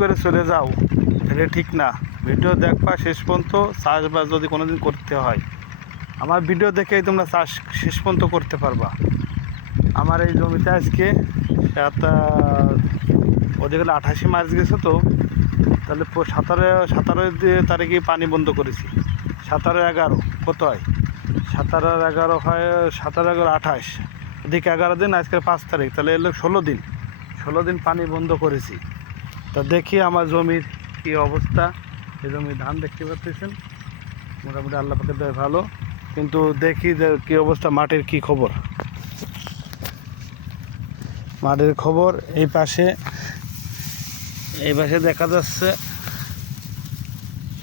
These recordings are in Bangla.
করে চলে যাও, এটা ঠিক না। ভিডিও দেখবা শেষ পর্যন্ত, চাষবাস যদি কোনো দিন করতে হয় আমার ভিডিও দেখেই তোমরা চাষ শেষ পর্যন্ত করতে পারবা। আমার এই জমিতে আজকে ওদিকে 28 মার্চ গেছে, তো তাহলে 17 তারিখে পানি বন্ধ করেছি। 17-11 কত হয়, 17-11 হয়, 17-11-28, এদিকে 11 দিন, আজকে 5 তারিখ, তাহলে এলো 16 দিন পানি বন্ধ করেছি। তা দেখি আমার জমির কী অবস্থা। এই জমি ধান দেখতে পাচ্ছেন, মোটামুটি আল্লাহ পাকের দয়ায় ভালো, কিন্তু দেখি যে কী অবস্থা, মাটির কী খবর। মাটির খবর এই পাশে দেখা যাচ্ছে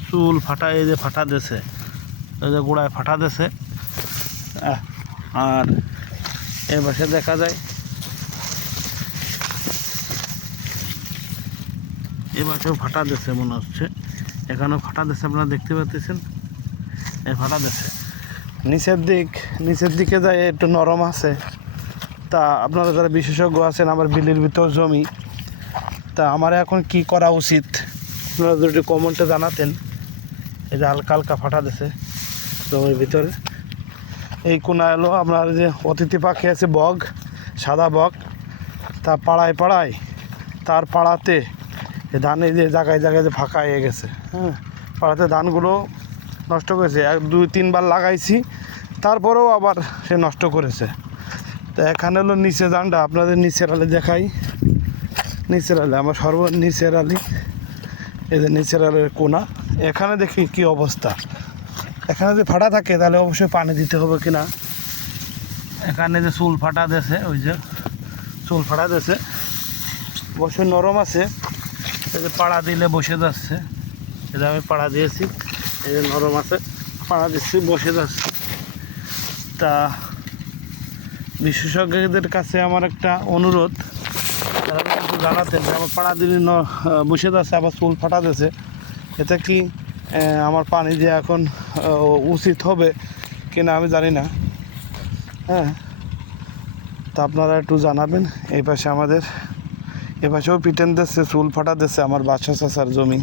চুল ফাটা, এই যে ফাটা দিয়েছে, এই যে গোড়ায় ফাটা দিয়েছে। আর এই পাশে দেখা যায়, এই পাশেও ফাটা দিয়েছে মনে হচ্ছে, এখানেও ফাটা দিয়েছে, আপনারা দেখতে পাচ্ছেন, এই ফাটা দিয়েছে। নিচের দিকে যায় একটু নরম আছে। তা আপনারা যারা বিশেষজ্ঞ আছেন, আমার বিলের ভিতর জমি, তা আমার এখন কি করা উচিত আপনারা যদি কমেন্টে জানাতেন। এই যে হালকা হালকা ফাটা দিয়েছে জমির ভিতরে। এই কোনা এলো আপনার যে অতিথি পাখি আছে, বগ, সাদা বগ, তা পাড়ায় তার পাড়াতে ধান, এই যে জায়গায় যে ফাঁকা হয়ে গেছে, হ্যাঁ, পাড়াতে ধানগুলো নষ্ট করেছে। 2-3 বার লাগাইছি, তারপরেও আবার সে নষ্ট করেছে। তো এখানে হলো নিচে ধানটা, আপনাদের নিচের আলে দেখাই। নিচের আলে আমার নিচের আলি, এই যে নিচের আলের কোনা, এখানে দেখি কি অবস্থা। এখানে যদি ফাটা থাকে তাহলে অবশ্যই পানি দিতে হবে কিনা। এখানে যে চুল ফাটা দিয়েছে, ওই যে চুল ফাটা দিয়েছে, অবশ্যই নরম আছে। এই যে পাড়া দিলে বসে যাচ্ছে, এই যে আমি পাড়া দিয়েছি, এই যে নরম আছে, পাড়া দিচ্ছি, বসে যাচ্ছে। তা বিশেষজ্ঞদের কাছে আমার একটা অনুরোধ, তারা কিছু জানাতেন যে আমার পাড়া দিলে বসে যাচ্ছে, আবার চুল ফাটা দিয়েছে, এতে কি আমার পানি দিয়ে এখন উচিত হবে কিনা আমি জানি না। হ্যাঁ, তা আপনারা একটু জানাবেন। এই পাশে আমাদের, এ পাশেও পিটেন দিচ্ছে, চুল ফাটা দিচ্ছে, আমার বাচ্চা চাচার জমি,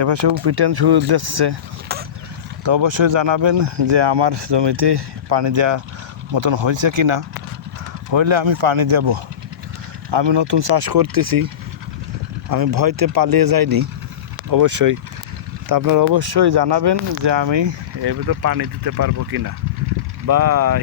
এ পাশেও পিটেন শুরু দিচ্ছে। তো অবশ্যই জানাবেন যে আমার জমিতে পানি দেওয়া মতন হয়েছে কি না, হইলে আমি পানি দেব। আমি নতুন চাষ করতেছি, আমি ভয়তে পালিয়ে যাইনি অবশ্যই। তা আপনারা অবশ্যই জানাবেন যে আমি এর ভিতরে পানি দিতে পারবো কি না। বাই।